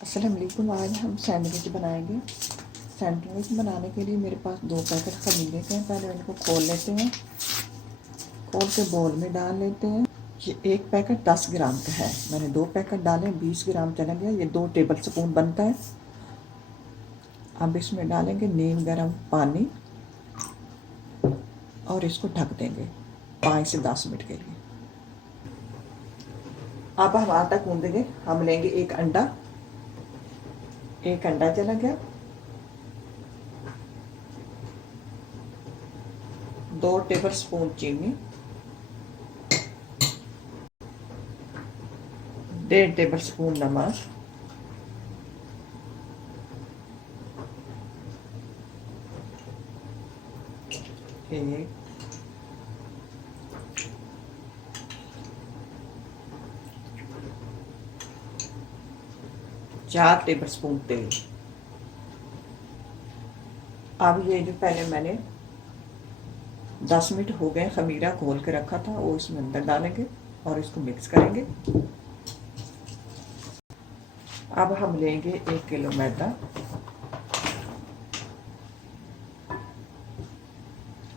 अस्सलाम वालेकुम। आज हम सैंडविच बनाएंगे। सैंडविच बनाने के लिए मेरे पास 2 पैकेट खमीरे के हैं। पहले इनको खोल लेते हैं, खोल के बोल में डाल लेते हैं। ये 1 पैकेट 10 ग्राम का है, मैंने 2 पैकेट डाले, 20 ग्राम चला गया। ये 2 टेबल स्पून बनता है। अब इसमें डालेंगे नीम गर्म पानी और इसको ढक देंगे 5 से 10 मिनट के लिए। अब हम आटा गूंदेंगे। हम लेंगे एक अंडा चला गया, 2 टेबल स्पून चीनी, 1.5 टेबल स्पून नमक, एक 4 टेबल स्पून तेल। अब ये जो पहले मैंने 10 मिनट हो गए खमीरा घोल के रखा था वो इसमें अंदर डालेंगे और इसको मिक्स करेंगे। अब हम लेंगे 1 किलो मैदा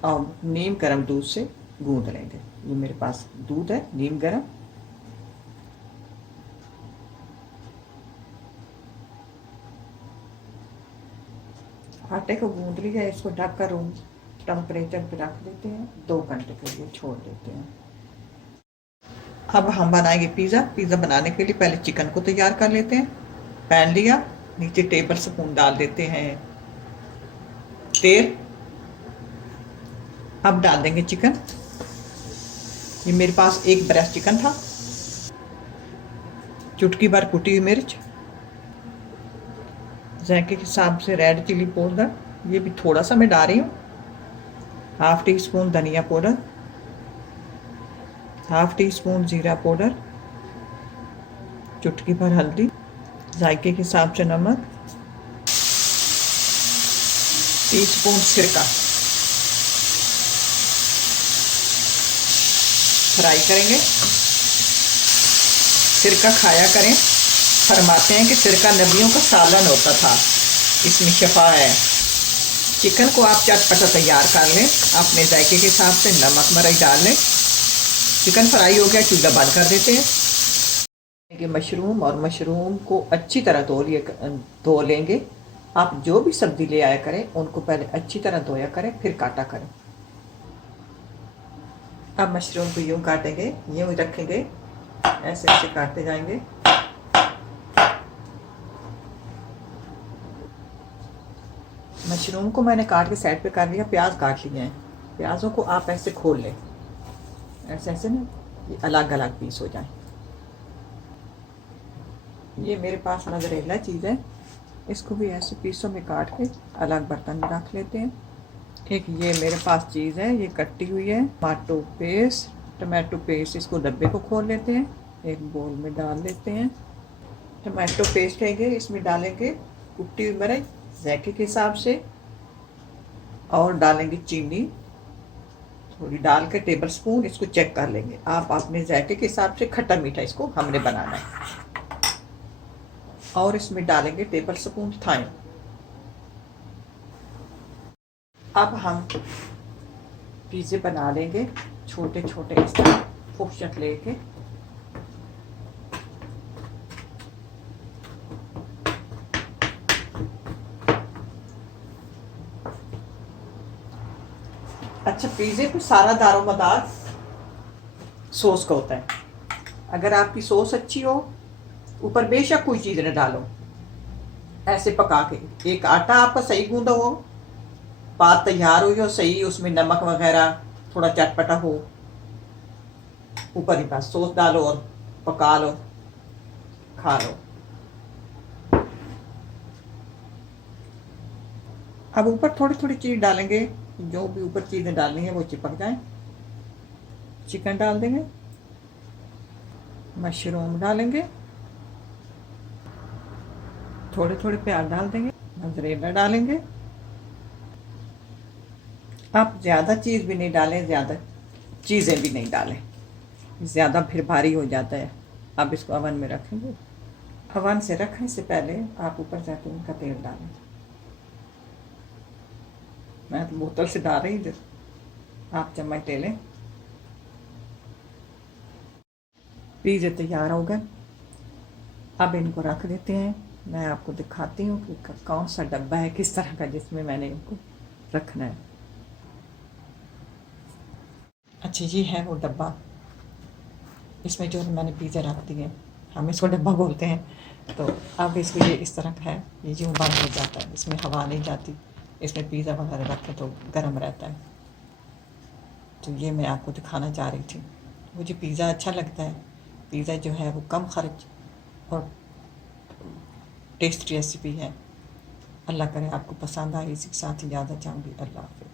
और नीम गर्म दूध से गूंद लेंगे। ये मेरे पास दूध है नीम गर्म। आटे को गूंद लिया, इसको ढककर रूम टेम्परेचर पे रख देते हैं, 2 घंटे के लिए छोड़ देते हैं। अब हम बनाएंगे पिज़्ज़ा बनाने के लिए पहले चिकन को तैयार कर लेते हैं। पैन लिया, नीचे टेबल स्पून डाल देते हैं तेल। अब डाल देंगे चिकन। ये मेरे पास 1 ब्रेस्ट चिकन था, चुटकी भर कुटी हुई मिर्च, जायके के हिसाब से रेड चिली पाउडर, ये भी थोड़ा सा मैं डाल रही हूँ, 1/2 टीस्पून धनिया पाउडर, 1/2 टीस्पून जीरा पाउडर, चुटकी भर हल्दी, जायके के हिसाब से नमक, टीस्पून सिरका। फ्राई करेंगे। सिरका खाया करें, फरमाते हैं कि सिरका नबियों का सालन होता था, इसमें शफा है। चिकन को आप चटपटा तैयार कर लें, अपने जायके के हिसाब से नमक मिर्च डाल लें। चिकन फ्राई हो गया, चूल्हा बंद कर देते हैं। मशरूम और मशरूम को अच्छी तरह धो लेंगे। आप जो भी सब्जी ले आया करें उनको पहले अच्छी तरह धोया करें, फिर काटा करें। अब मशरूम को यूँ काटेंगे, यूँ रखेंगे, ऐसे ऐसे काटते जाएंगे। मशरूम को मैंने काट के साइड पे कर लिया। प्याज काट लिए हैं, प्याजों को आप ऐसे खोल लें, ऐसे ऐसे ना, ये अलग अलग पीस हो जाए। ये मेरे पास मोज़रेला चीज़ है, इसको भी ऐसे पीसों में काट के अलग बर्तन में रख लेते हैं। एक ये मेरे पास चीज़ है, ये कटी हुई है, टमाटो पेस्ट, इसको डब्बे को खोल लेते हैं, एक बोल में डाल लेते हैं। टमाटो पेस्ट लेंगे, इसमें डालेंगे कुटी हुई मिर्च जायके के हिसाब से, और डालेंगे चीनी थोड़ी डाल के टेबल स्पून, इसको चेक कर लेंगे। आप अपने जायके के हिसाब से खट्टा मीठा इसको हमने बनाना है। और इसमें डालेंगे टेबल स्पून थाइम। अब हम पिज़्ज़े बना लेंगे छोटे छोटे इस तरह पोर्शन लेके। अच्छा, पिज़्ज़े पे सारा दारोमदार सॉस का होता है। अगर आपकी सॉस अच्छी हो, ऊपर बेशक कोई चीज़ न डालो, ऐसे पका के। एक आटा आपका सही गूंदा हो, बात तैयार हुई हो सही, उसमें नमक वगैरह थोड़ा चटपटा हो, ऊपर ही बस सॉस डालो और पका लो, खा लो। अब ऊपर थोड़ी थोड़ी चीज़ डालेंगे, जो भी ऊपर चीज़ें डालनी है वो चिपक जाए। चिकन डाल देंगे, मशरूम डालेंगे, थोड़े थोड़े प्याज डाल देंगे, मोज़रेला डालेंगे। आप ज़्यादा चीज़ भी नहीं डालें, ज़्यादा चीज़ें भी नहीं डालें, ज़्यादा फिर भारी हो जाता है। अब इसको ओवन में रखेंगे। अवन से रखने से पहले आप ऊपर जैतून का तेल डालें। मैं तो बोतल से डाल रही थी, आप चम्मच ले लें। पिज़्ज़ा तैयार हो गए, अब इनको रख देते हैं। मैं आपको दिखाती हूँ कि कौन सा डब्बा है किस तरह का जिसमें मैंने इनको रखना है। अच्छा, ये है वो डब्बा, इसमें जो मैंने पिज़्ज़ा रख दिए, हम इसको डब्बा बोलते हैं। तो अब इसको ये इस तरह का है, ये यूँ बंद हो जाता है, इसमें हवा नहीं जाती, इसमें पिज़्ज़ा वगैरह रखें तो गर्म रहता है। तो ये मैं आपको दिखाना चाह रही थी। मुझे पिज़्ज़ा अच्छा लगता है, पिज़्ज़ा जो है वो कम खर्च और टेस्टी रेसिपी है। अल्लाह करे आपको पसंद आए। इसी के साथ ही ज़्यादा चाहूँगी। अल्लाह हाफ़िज़।